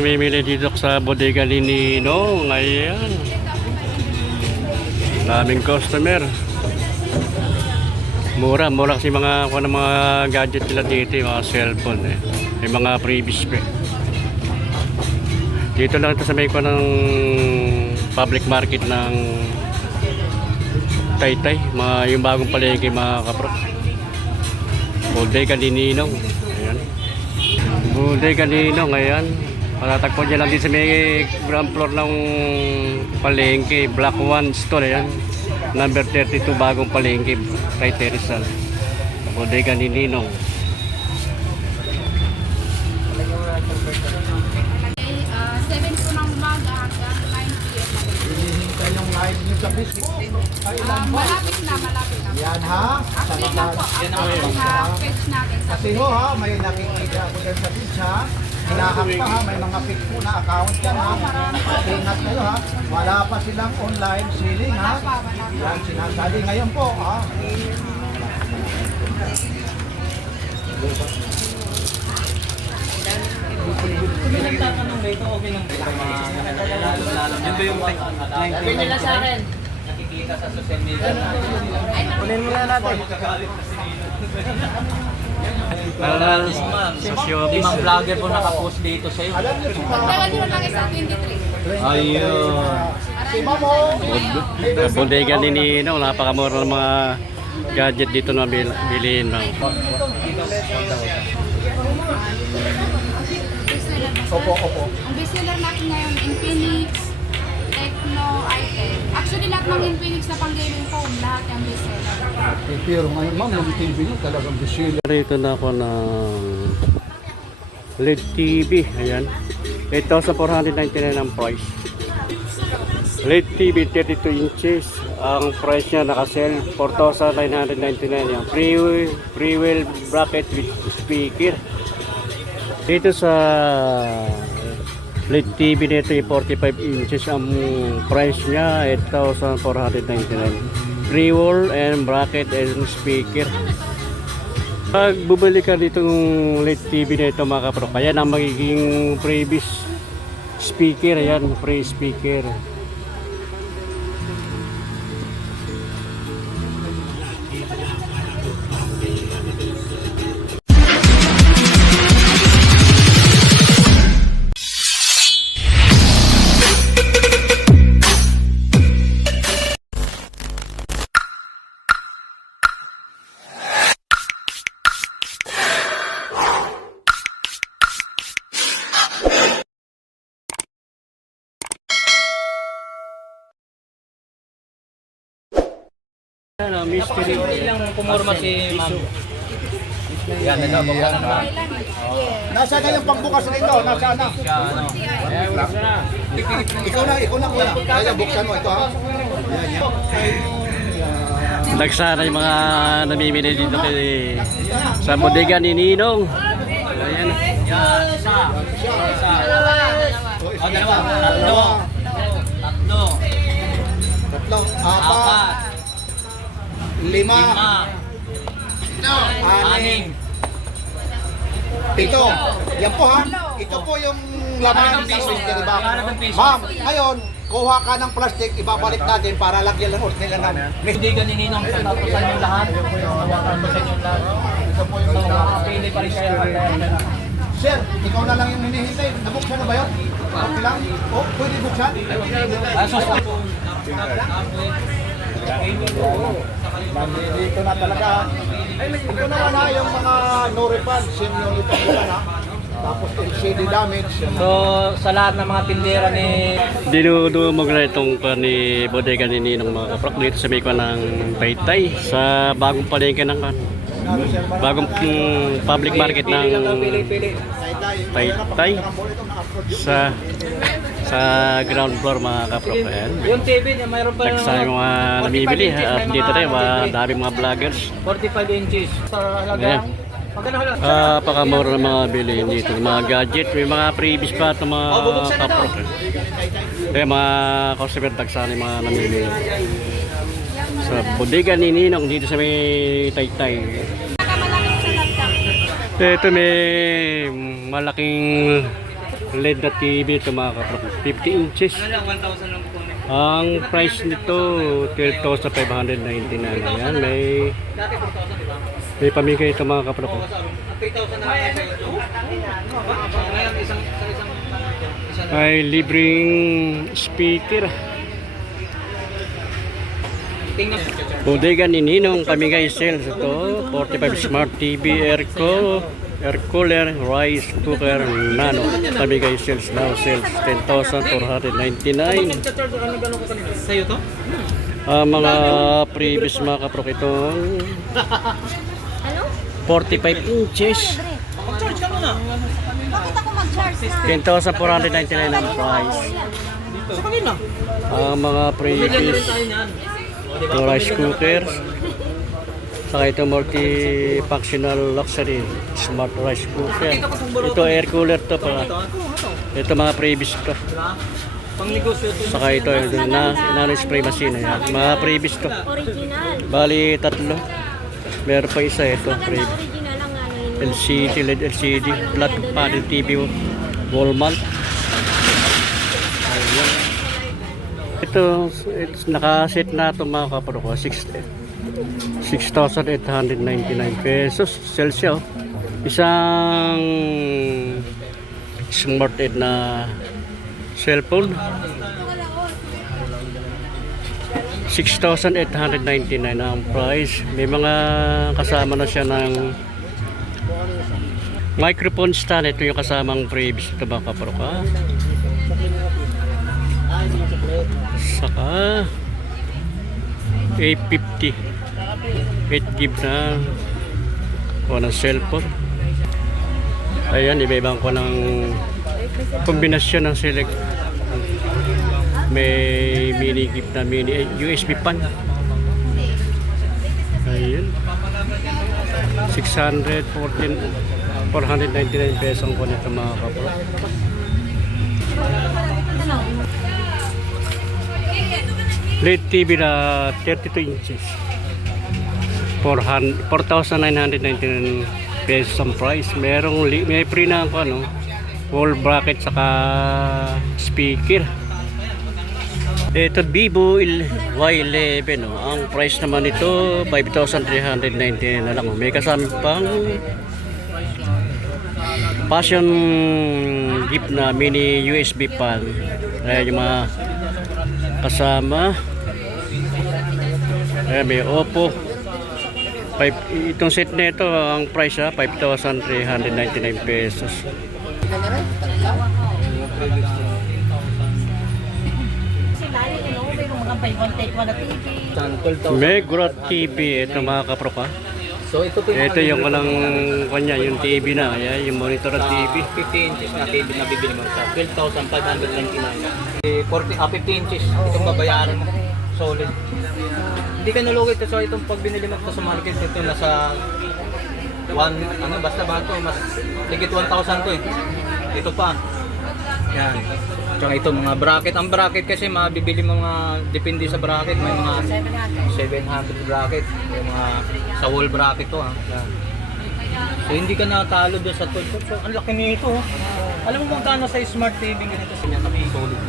Namimili dito sa bodega ni Nino. Ngayon. Daming customer. Mura, mura kasi mga kung ano mga gadget nila dito, mga cellphone eh. May mga previous pa. eh. Dito lang ito sa may ko ng public market ng Taytay, mga yung bagong palengke mga kapro. Bodega ni Ninong. Ayan. Bodega ni Ninong, ayan. Matatagpo niya lang din sa may ground floor ng palengke, Black One Store, ayan. Number 32, bagong palengke, kay Teresal. Bodega ni Ninong. Okay, 7 po ng umaga hanggang 9 p.m. na rin. Hinihintay yung live nyo sa biscuit. Ah, malapit na, malapit na. Yan ha. Sa Update mga... lang po, update sa page natin sa Kasi ho ha, may nakikita ko dyan sa beach ha. Hinahack pa ha, may mga pick po na account dyan ha. Ingat kayo ha. Wala pa silang online selling ha. Yan sinasabi ngayon po ha. Nagtatanong rito, okay lang ba? Yan ba yung Sabi nila sa akin. Nakikita sa social media. Kunin mo na natin. Ma'am. sa Di showbiz. mang vlogger po nakapost dito sa iyo. Dalawa nyo lang isa, 23. Ayun. Bodega ni Ninong, napakamura ng mga gadget dito na bil bilhin. Opo, opo. Ang bestseller natin ngayon, Infinix, Tecno, itel. Actually, lahat ng Infinix na pang gaming phone, lahat yung bestseller. Pero ngayon ma'am, yung TV nyo talagang bisila. Rito na ako ng LED TV. Ayan. 8,499 ang price. LED TV 32 inches. Ang price niya naka-sell 4,999 yan. Free, free wheel bracket with speaker. Dito sa LED TV nito yung 45 inches ang price niya 8,499. Free wall and bracket and speaker. Pag bumili ka dito ng LED TV na ito mga kapro, kaya na magiging previous speaker, ayan, free mystery. Hindi lang pumorma si ma'am. Yan, buksan na ba? Nasaan na yung pagbukas nito? Nasaan na? Siya, ano. Ikaw na, ikaw na kuya. Kaya buksan mo ito ha. Yan, yan. Nagsara yung mga namimili dito kay, sa bodega ni Ninong. Ayan. Yan, isa. Isa. O, dalawa. Tatlo. Tatlo. Tatlo, Apat. Lima, Lima. anim, pito. Yan po ha. Ito po yung laman ng piso, di ba? Laman ng piso. Ma'am, ngayon, kuha ka ng plastic, ibabalik natin para lagyan lang ulit nila ng Hindi ganinin ang pagkakasan yung lahat. Hawakan mo sa inyong lahat. Ito po yung mga pili pa rin kayo. Sir, ikaw na lang yung hinihintay. Nabuksan na ba yun? Okay lang? O, pwede buksan? Ah, sus. Nandito na talaga. Ito naman ha, yung mga no refund, SIM yung ipagbulan ha. Tapos LCD damage. So, sa lahat ng mga tindera ni Dinudumog na itong pa ni bodega ni Ninong mga kaprok dito sa may kwa ng Taytay sa bagong palengke ng kan. Bagong mm, public market ng Taytay sa sa ground floor mga kaprok. Ayan. yung TV niya, mayroon pa Nagsa yung mga namimili ha, at dito rin mga dami mga vloggers. 45 inches. Sa halagang? Ah, pakamura ng mga bilhin dito. Mga gadget, may mga previous pa ito mga kaprok. eh. Kaya mga customer tagsali mga namimili. Sa bodega ni Ninong dito sa may Taytay. Sa. Ito may malaking LED na TV ito mga kaprok. 50 inches. Ano lang, 1,000 lang po. Ang price nito 12,599. Ayan, may Dati 4,000, di ba? may pamigay ito mga. Ang 3,000 na lang sa iyo. Ngayon, isang, isang, isang, isang, May libreng speaker. Bodega ni Ninong pamigay sales ito. 45 Smart TV Airco. Air cooler, rice cooker, nano. Pamigay sales now. Sales 10,499. Nagcha-charge ano gano'n ko kanina? Sa'yo to? Ang mga previous mga kaprok itong Ano? 45 inches. Mag-charge ka muna. Bakit ako mag-charge na? 10,499 ang price. Sa kanina. Ang mga na rin previous rice cooker. Saka ito multi-functional luxury smart rice cooker. Ito air cooler to pala. Ito, mga previous to. Diba? Saka ito yung na, na spray machine. Ayan. Mga previous to. Original. Bali tatlo. Meron pa isa ito. Ang ano. LCD, LED LCD, flat panel TV, wall mount. Ito, it's nakaset na ito mga kaparo ko. 6 6,899 pesos. Oh. Isang smart ed na cellphone. 6,899 ang price. May mga kasama na siya ng microphone stand. Ito yung kasamang previous ito mga kaproka. Saka A50 8 gig na o ng cellphone. Ayan, iba-ibang ko ng kombinasyon ng select. May mini gift na mini USB pan. Ayun. 614 499 pesos ko nito mga kapro. LED TV na 32 inches. 400 4,999 pesos ang price. Merong may free na ako ano, wall bracket saka speaker. Ito Vivo il- Y11 no. Ang price naman nito 5,399 na lang. oh. May kasama pang passion gift na mini USB pan. Ayan yung mga kasama. Ayan may Oppo. Five, itong set na ito, ang price ha, 5,399 pesos. May mga buy one take one na TV. Saan? 12,000. Megro TV, ito mga kaproka. So ito po Ito yung walang kanya, yung TV na, ayan, yung monitor ng TV. 50 inches na TV na bibili mo sa 12,599. Eh, 40, ah, 50 inches. Itong babayaran mo. Solid. Hindi ka nalugit so itong pag binili mo ito sa market ito nasa 1 ano basta ba ito mas higit 1,000 to eh. Ito pa. Yan. Tsaka ito mga bracket. Ang bracket kasi mabibili mo mga depende sa bracket. May mga 700 bracket. Yung mga sa wall bracket to ha. Yan. So hindi ka natalo doon sa 12. So ang laki nito. oh. Alam mo magkano sa smart TV ganito sa niya kami solid.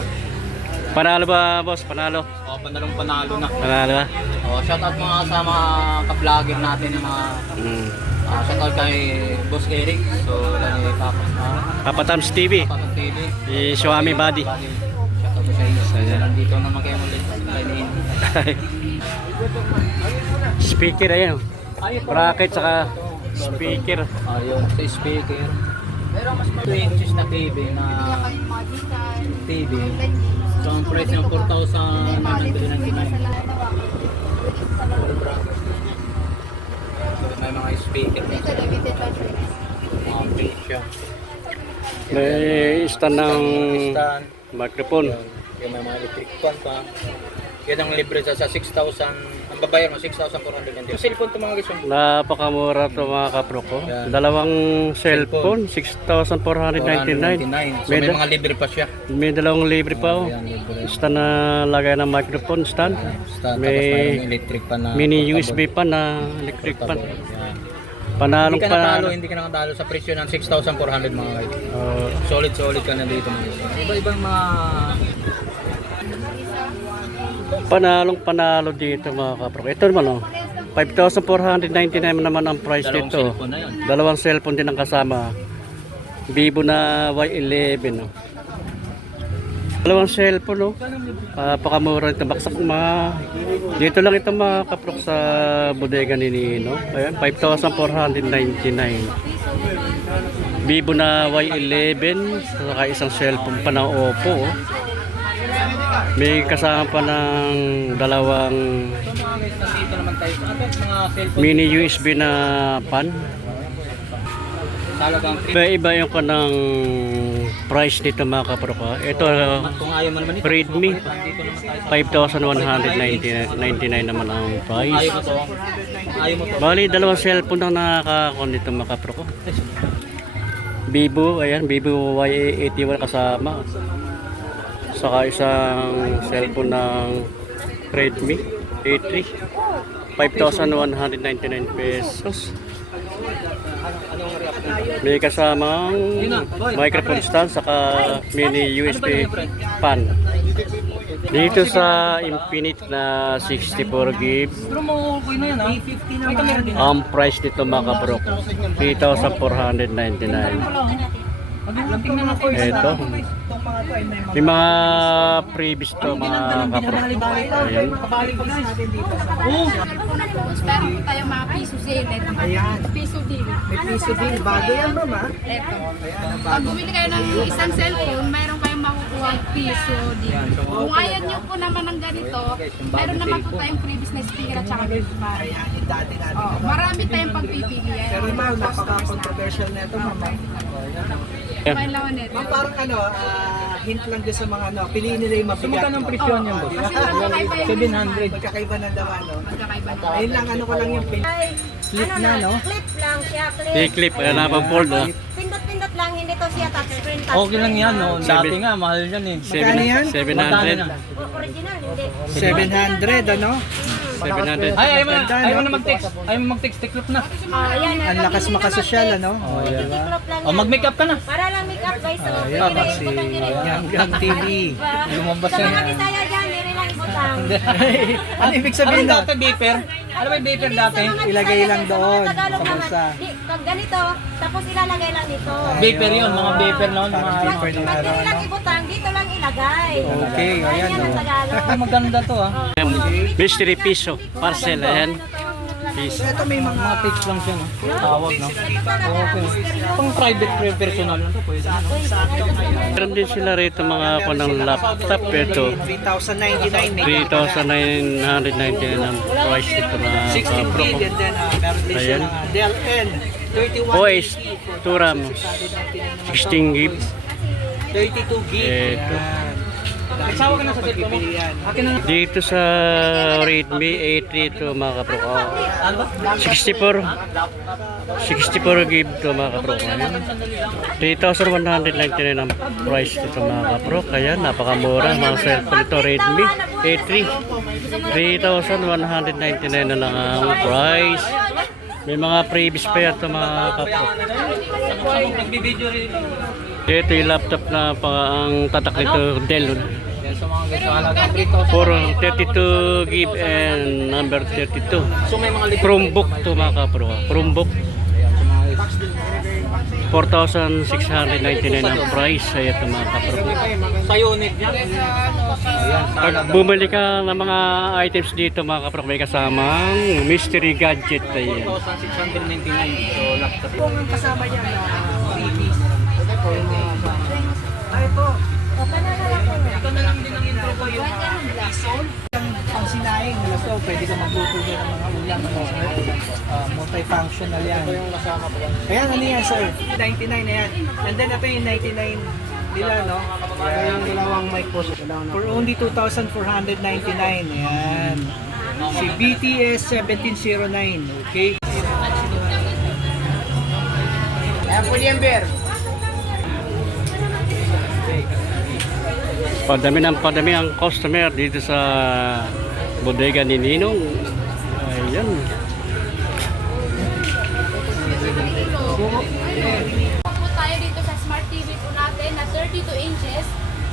Panalo ba, boss? Panalo? O panalong panalo na. Panalo ba? O shout out mga sa mga ka-vlogger natin ng mga Mm. uh, shout out kay Boss Eric. So lang ni Papa. Uh, Papa Tams TV. Papa TV. Si Swami Buddy. Shout out sa inyo. So, nandito naman kayo ulit. Speaker, oh. Ayun Bracket, saka speaker. Ayun, sa speaker. 2 inches na TV na TV. So ang price niya 4,000 na nabili ng Pinay. May mga speaker. Mga presyo. May stand ng microphone. Yung may mga electric fan pa. Yan ang libre sa 6,000 pagbabayar mo, 6,400. Yung cellphone to mga guys. Napakamura to mga kapro ko. Yan. Dalawang cellphone, 6,499. So may, mga libre pa siya. May dalawang libre pa. Oh. Yan, na lagay ng microphone stand. Yan, stand. May, electric pa na. Mini portable. USB pa na electric pa. Panalo hindi ka natalo, hindi ka natalo sa presyo ng 6,400 mga guys. Uh, solid solid ka na dito mga guys. Iba-ibang mga panalong panalo dito mga kapro. Ito naman oh. 5,499 naman ang price dalawang nito. cellphone na. Dalawang cellphone din ang kasama. Vivo na Y11 oh. Dalawang cellphone oh. Papakamura ito. Baksak mga dito lang ito mga kaprok sa bodega ni Nino. Ayan, 5,499. Vivo na Y11 saka isang cellphone pa ng Oppo. Oh. May kasama pa ng dalawang mini USB na pan. Iba-iba yung kanang price nito mga kapro ko. Ito Redmi nandito naman tayo sa 5,199 naman ang price. Bali dalawang cellphone ang nakakakon dito mga kapro ko. Vivo, ayan, Vivo Y81 kasama. Saka isang cellphone ng Redmi A3. 5,199 pesos. May kasamang microphone stand saka mini USB pan. Dito sa Infinite na 64 GB, Pero mo okay na yan ha. 50 na meron din. ang price nito mga kabrok, 3,499. Tingnan yung Ito. May mga previous to mga kabrok. Ayan. Oo. Meron po tayo mga piso sale. Ayan. Piso deal. May piso din. Bago yan, ma'am, ha? Eto. Pag bumili kayo ng isang cellphone, mayroon kayong makukuha piso deal. Kung ayaw nyo po naman ng ganito, meron naman po tayong previous na speaker at saka gift card. Yung dati natin. Marami tayong pagpipilian. Pero ma'am, napaka-controversial na ito, ma'am. Ma'am, parang ano, ah, hint lang din sa mga ano, piliin nila yung mabigat. Magkano ang presyo niyan boss? Kasi magkakaiba yung 700. Magkakaiba ng dawa, no? Magkakaiba na. Ayun lang, ano ko lang yung pin. Ay, Clip ano na, no? Clip lang siya, clip. I-clip, ayan na pang fold ah. Pindot-pindot lang, hindi to siya touchscreen. Okay touchscreen lang yan no. Dati nga mahal yan eh. Magkano yan? 700. O, Original, hindi. 700, ano? 700. Ay, ayaw mo na, ayaw mo na mag-text. Ayaw mo mag-text, tiklop na. Ah, yan. Ang lakas makasosyal, ano? Oh, yan. Tiklop lang Oh, yan. mag-make up ka na. Para lang make up guys. Ano, Ayan, pwede si. Yang TV. Lumabas Sa yan. mga Bisaya dyan, diri lang ibutang. ano ibig Ano sabihin na? dati, Beeper? Ano ba yung Beeper dati? Ilagay lang dyan, sa mga doon, Tagalog sa naman, bulsa. di, Pag ganito, tapos ilalagay lang dito. Beeper yun, mga Beeper noon. Mga Pag, pag diri lang ibutang, dito lang ilagay. Okay, ayan, Ayan ang no? Tagalog. Ah, maganda to ah. Mystery piso, parcel, ayan. Piso. Ito may mga Mga text lang siya no. Tawag no. Ito misteryo. Pang private pre- personal lang to pwede. na. Meron din sila rito mga ako ng laptop. Ito, 3,099 eh. 3,999 ang price nito na 16 kapro gig ko. and then uh, meron din Ayan. siya Dell N 31 OS, Turam, 16 gig. 32 gig. Ito. Nagsawa ka na sa cellphone mo? Akin na. Dito sa Redmi A3 ito mga kapro ko. Ano ba? 64 64 gig to mga kapro ko. Ayan. 3,199 ang price nito mga kapro. Kaya napakamura mga cellphone ito Redmi A3. 3,199 na lang ang price. May mga previous pa yan ito mga kapro. Ito yung laptop na pa ang tatak nito Dell. Yan sa mga guys, sa halagang 3,000. For 32 gig and number 32. So may mga libre. Chromebook to mga kapro. Chromebook. 4,699 ang price sa ito mga kapro. Sa unit yan. Sa Pag bumili ka ng mga items dito mga kapro, may kasamang mystery gadget. Ayan. 2,699. So laptop. Kung ang kasama niya na. Ay, ito. Ito na lang din ang intro ko yung Ang pang sinaing nila so pwede ka magluto ng mga ulam ano, uh, multifunctional yan. Ayan, ano yan sir? 99 na yan. And then ito yung 99 nila, no? Yung dalawang mic po. For only 2,499. Ayan. Si BTS 1709. Okay? Ayan po yung beer. Padami ng padami ang customer dito sa bodega ni Ninong. Ayan. Po tayo dito sa Smart TV po natin na 32 inches,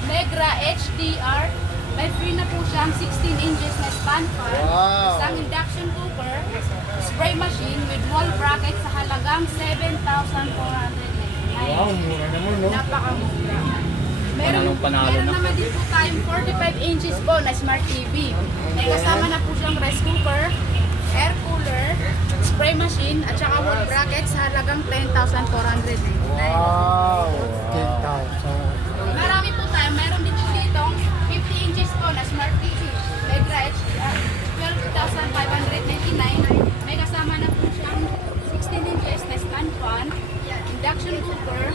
Negra HDR. May free na po siyang 16 inches na span fan, wow. isang induction cooker, spray machine with wall bracket sa halagang 7,499. Wow, mura naman, no? Napakamura. Meron, Panalong panalo meron na. naman din po tayong 45 inches po na smart TV. May kasama na po siyang rice cooker, air cooler, spray machine, at saka wall bracket sa halagang 10,499. Wow. 10,000. Marami po tayo. Meron din po dito 50 inches po na smart TV. Tegra HDR. 12,599. May kasama na po siyang 16 inches na stand fan, induction cooker,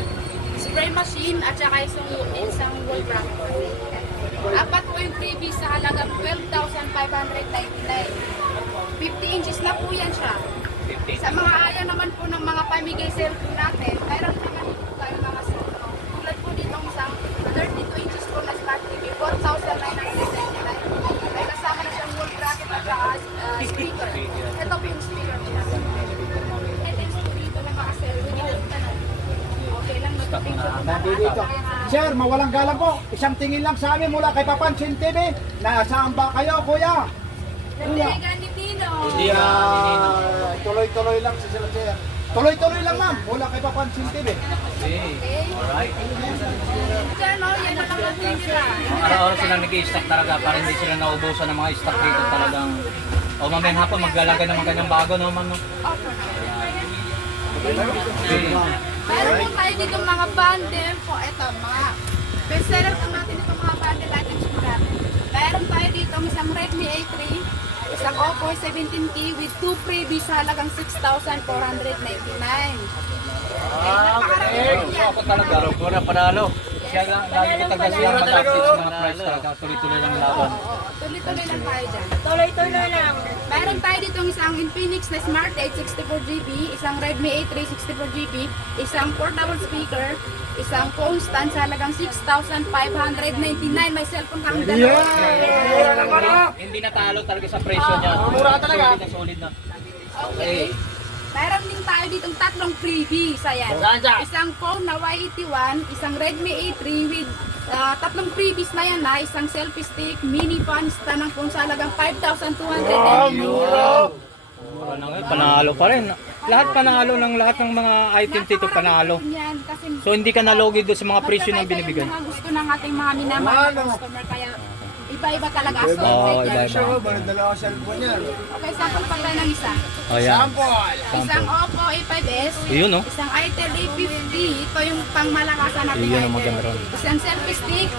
spray machine, at saka isang, isang wall bracket. Apat po yung freebies sa halagang 12,599. 50 inches na po yan siya. 50. Sa mga ayaw naman po ng mga pamigay cellphone natin, mayroon naman po tayo mga cellphone. Tulad po dito isang 32 inches po na smart TV, 4,999. May kasama na siyang wall bracket at saka uh, speaker. Ito po yung speaker niya. Ito yung speaker ng mga cellphone. Okay lang, mag-picture po Nandito. Sir, mawalang galang po. Isang tingin lang sa amin mula kay Papansin TV. Nasaan ba kayo, kuya? Kuya. Nandiligan ni Tino. Yeah. Tuloy-tuloy lang si Sir Sir. Tuloy-tuloy lang ma'am, mula kay Papansin TV. Okay. Alright. Diyan, no? Yan ang nila. Araw-araw sila nag-i-stock talaga para hindi sila naubusan ng mga stock dito talagang o mamayang hapon maglalagay naman kanyang bago no ma'am no? Opo. Okay. Meron po tayo dito mga bundle po. Ito, mga bestseller po natin itong mga bundle natin sulat. Meron tayo dito isang Redmi A3, isang Oppo 17T with two freebies sa halagang 6,499. Okay, napakarami po So yan. ako talaga, pura panalo. Siya lang, lagi ko talaga siya mag-update sa mga price talaga. Tuloy-tuloy lang laban. Oo, tuloy-tuloy lang tayo dyan. Tuloy-tuloy lang. Meron tayo dito isang Infinix na Smart 8 64GB, isang Redmi A3 64GB, isang portable speaker, isang phone stand sa halagang 6,599. May cellphone kang dalawa. Hindi natalo talaga sa presyo niya. Mura talaga. Solid na solid na. Okay. Meron din tayo ditong tatlong freebies. Ayan. Isang phone na Y81, isang Redmi A3 with ah, tatlong freebies na yan na isang selfie stick, mini fan, stand ng phone sa halagang 5,200. Mura na nga, panalo pa rin. Lahat panalo ng lahat ng mga items dito panalo. Yan, kasi So hindi ka nalogi doon sa mga presyo ng magkakaiba binibigay. yung mga gusto ng ating mga minamahal na customer. Kaya iba-iba talaga Oo, assortment yan. iba-iba. Okay, sample pa tayo ng isa. Oh, yan. Isang Oppo A5s, Yun, no? isang Itel A50, ito yung pangmalakasan natin Iyon ang maganda ron. Isang selfie stick,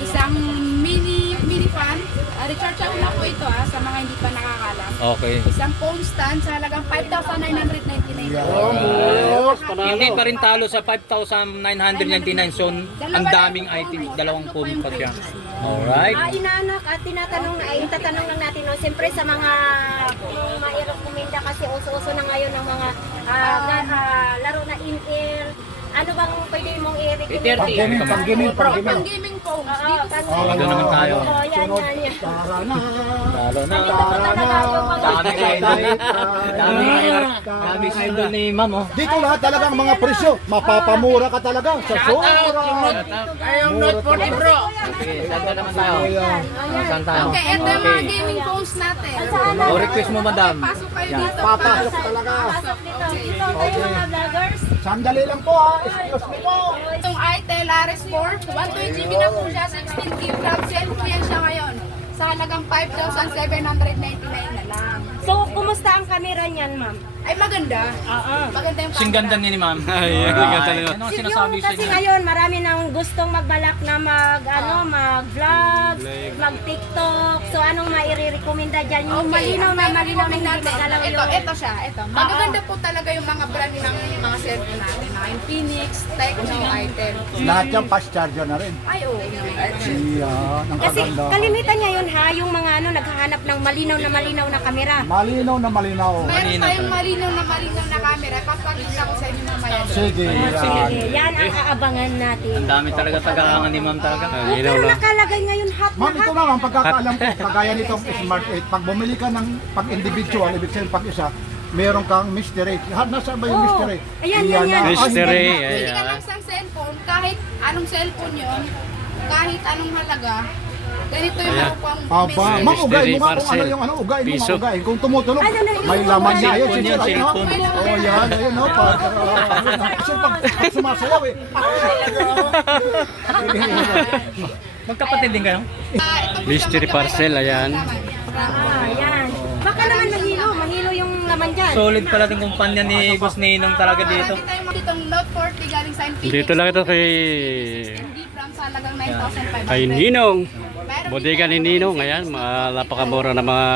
isang mini mini fan, uh, rechargeable na po ito ah, sa mga hindi pa nakakalam. Okay. Isang phone stand sa halagang 5,999. Hindi pa rin talo sa 5,999 so ang daming items, dalawang phone pa siya. Alright. Ah, inaanak at tinatanong na, ay, tatanong lang natin, no, siyempre sa mga kung mayroong kuminda kasi uso-uso na ngayon ng mga ah. Ano bang pwede mong i-recommend? Pang-gaming, pang-gaming, Pang pang-gaming. gaming phones, dito sa Doon naman tayo. Oo, yan, yan, yan. Tara na. Talo na. Mga Daming idol. Daming idol. Daming idol ni ma'am oh. Dito lahat talagang mga presyo. Mapapamura ka talaga sa sobra. Ayong Note 40 Pro. Okay, saan ka naman tayo? Saan tayo? Okay, ito yung mga gaming phones natin. O request mo madam. Pasok kayo dito. Papasok talaga. Pasok dito. Dito kayo mga vloggers. Sandali lang po ha. Excuse me po. Itong Itel RS4, 120GB na po siya, 16 GB RAM. Sale po yan siya ngayon. Sa halagang 5,799 na lang. So, kumusta ang camera niyan, ma'am? Ay, maganda. Oo. Maganda yung Sing ganda ni ma'am. Ay, ang ganda niya. Ano ang sinasabi sa kasi inyo? ngayon marami nang gustong magbalak na mag ano mag-vlog, mag-TikTok. So anong maire-recommenda diyan? Yung malinaw na malinaw na hindi magalaw Ito, yung ito siya, ito. Magaganda po talaga yung mga brand ng mga cellphone natin. Mga Infinix, Tecno, Itel. Lahat yan fast charger na rin. Ay, oo. Yan, ang kasi kaganda. kalimitan niya yun ha, yung mga ano naghahanap ng malinaw na malinaw na kamera. Malinaw na malinaw. Meron tayong malinaw na malinaw na camera. Papakita ko sa inyo mamaya. Sige, yan. Sige, yan ang aabangan natin. Ang dami talaga tagahangan ni ma'am talaga. Pero na. nakalagay ngayon hot na Ma'am, ito hot. lang ang pagkakaalam ko, kagaya nitong Smart 8, pag bumili ka ng pag individual, ibig sabihin pag isa, meron kang mystery. Ha, nasa ba yung Oo. mystery? Ayan, yan, yan. Mystery. Ah, Pili ka Ayan. ng isang cellphone, kahit anong cellphone yun, kahit anong halaga, ganito yung Ayan. mong Aba, message. ma'am, ugayin mo nga kung ano yung ano, ugayin mo nga, Piso. ugayin. Kung tumutulog, Ano, ano, may laman niya yun, ano, sincere, ano, ayun, cellphone. Oh, yan, ayun, no? Pag, uh, kasi pag, pag sumasayaw, eh. Magkapatid din kayo? Ah, ito po Mystery parcel, ayan. Ah, yan. Baka naman mahilo, mahilo yung laman dyan. Solid pala yung kumpanya ni Boss Ninong talaga dito. Marami tayong ditong Note 40 galing sa Infinix. Dito lang ito kay Hindi from sa halagang 9,500. kay Ninong. Bodega ni Ninong. Ayan, mga napakamura na mga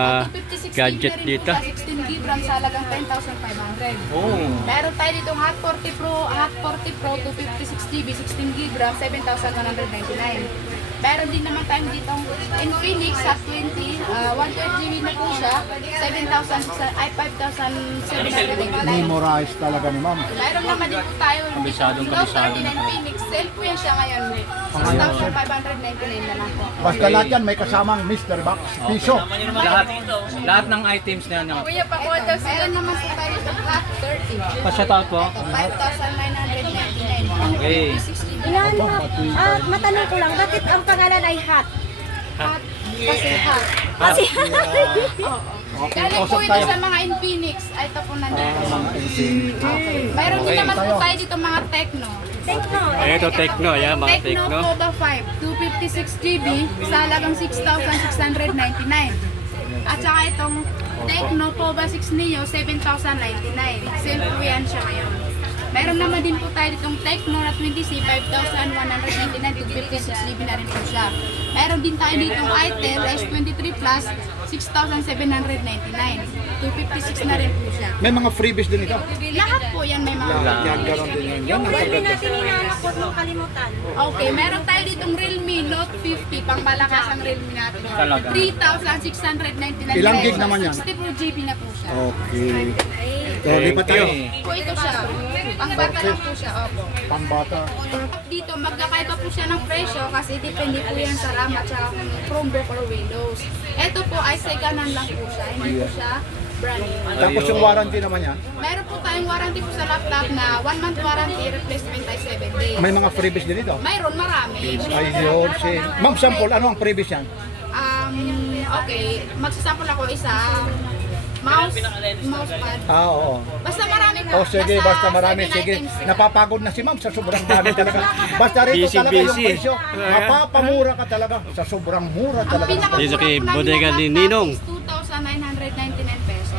gadget dito. 16 gig RAM sa halagang 10,500. Oo. Meron tayo ditong Hot 40 Pro, Hot 40 Pro 256 GB, 16 GB RAM, 7,199. Meron din naman tayo ditong Infinix Hot 20, uh, 128 GB na po siya, 7,000, ay 5,799. Memorize talaga ni ma'am. Meron naman din po tayo Kabisadong kabisado. 39 Phoenix. Sale po yan siya ngayon. 6,599 na lang po. Basta lahat yan, may kasamang Mr. Box, piso. Lahat, lahat ng items na yan. Kuya, pakuha daw Meron naman po tayo ditong Hot 30. Pa-shout out po. 5,999. Okay. 60 Ilan mo? Ah, matanong ko lang, bakit ang pangalan ay hot? Hot. Kasi hot. Kasi Okay, Galing po ito sa mga Infinix. Ay, ito po nandito. Okay. Mayroon din naman po tayo. dito mga Tecno. Tekno. Ito, Tecno. Ayan, mga Tecno Tecno. Poda 5, 256 GB sa halagang 6,699. At saka itong Tecno Poba 6 Neo, 7,099. Sale po yan siya ngayon. Meron naman din po tayo ditong Tecno na 20C, 5,199, 256 GB na rin po siya. Meron din tayo ditong Itel S23 Plus, 6,799. 256 na rin po siya. May mga freebies din ito. Lahat po yan may mga Lahat yan, ganon din yan. Yan ang Realme kaganda. natin inaanap ko nung kalimutan. Okay, meron tayo ditong Realme Note 50, pang malakas ang Realme natin. Talaga. 3,699 Ilang gig naman yan? 64 GB na po siya. Okay. Ay, So, lipat tayo. Po ito siya. Pang bata lang po siya. Opo. Pambata. Dito, magkakaiba po siya ng presyo kasi depende po yan sa RAM at saka kung Chromebook or Windows. Ito po ay second hand lang po siya. Hindi po siya brand new. Tapos yung warranty naman yan, Meron po tayong warranty po sa laptop na 1 month warranty, replacement ay 7 days. may mga freebies din ito. Mayroon marami. Ayun, si... Ma'am, sample, ano ang freebies yan? Um, okay, magsasample ako isa. Mouse, mousepad. Ah, oo. Basta marami po. Oh, sige, basta marami. seven Sige, items sila. napapagod na si ma'am sa sobrang dami talaga. Basta rito Busy, talaga yung busy. presyo. Mapapamura ka talaga sa sobrang mura Ang talaga. pinaka Dito kay Bodega ni Ninong. 2,999 pesos.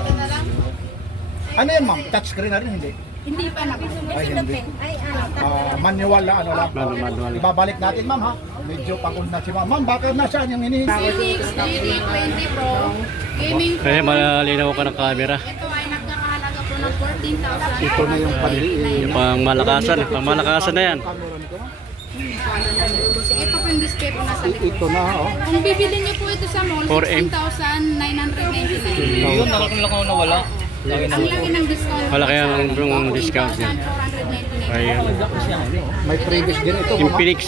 Ano yan ma'am? Touchscreen na rin, hindi? Hindi pa na. Ay, hindi. ano, Ah, manual na ano lang. Manual. Ibabalik natin ma'am ha. Medyo pagod na si ma'am. Ma'am, baka nasaan yung hinihingi? Phoenix GD20 Pro Gaming Kaya phone. malinaw ka ng camera. Ito ay nagkakahalaga po ng 14,000. Ito na yung panliit. Yung pang malakasan. Pang malakasan na yan. Ito po yung display po nasa likod. Ito na oh. Kung bibili niyo po ito sa mall, 4M. 16,999. Yun, nakakulakaw na wala. Ang laki ng discount. Malaki ang ang discount niya. 14,499. Ayun. May freebies din ito. Yung Phoenix.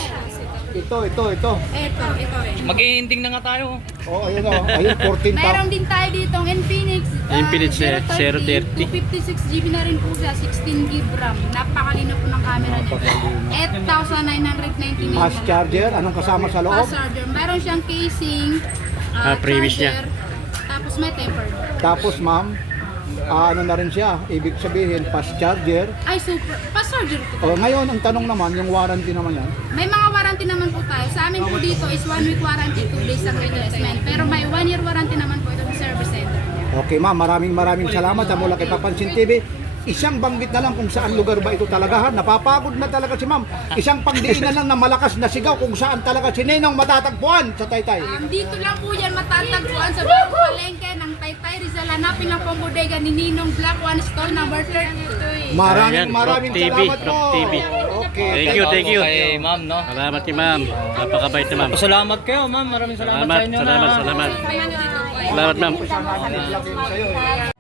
Ito, ito, ito. Ito, ito rin. Mag-i-ending na nga tayo. Oh, ayun oh. Ayun, 14 Mayroon din tayo ditong Infinix. ah, Infinix, eh, 030. 256 GB na rin po siya, 16 GB RAM. Napakalino po ng camera niya. 8,999. Fast charger, anong kasama sa loob? Fast charger. Meron siyang casing, ah, Ah, previous charger, Tapos may temper. Tapos ma'am, ah, ano na rin siya, ibig sabihin fast charger. Ay, super. Fast charger po. O ngayon, ang tanong naman, yung warranty naman yan. May mga warranty naman po tayo. Sa amin po dito is 1 week warranty, 2 days ang replacement. Pero may 1 year warranty naman po ito sa service center. Okay ma'am, maraming maraming salamat sa mula kay Papansin TV. Isang banggit na lang kung saan lugar ba ito talaga ha. Napapagod na talaga si ma'am. Isang pangdiinan lang na malakas na sigaw kung saan talaga si Ninong matatagpuan sa Taytay. Um, dito lang po yan matatagpuan sa bagong palengke ng. Hanapin lang po ang bodega ni Ninong Black One Store number 32. Maraming Ayan, maraming Rock TV, salamat po. Rock TV. Okay. Thank you, thank you. Kay ma'am, no? Salamat ni ma'am. Napakabait na ma'am. Pasalamat kayo, ma'am. Maraming salamat, Salamat, sa inyo. salamat, na- salamat. Salamat ma'am. Din sa'yo.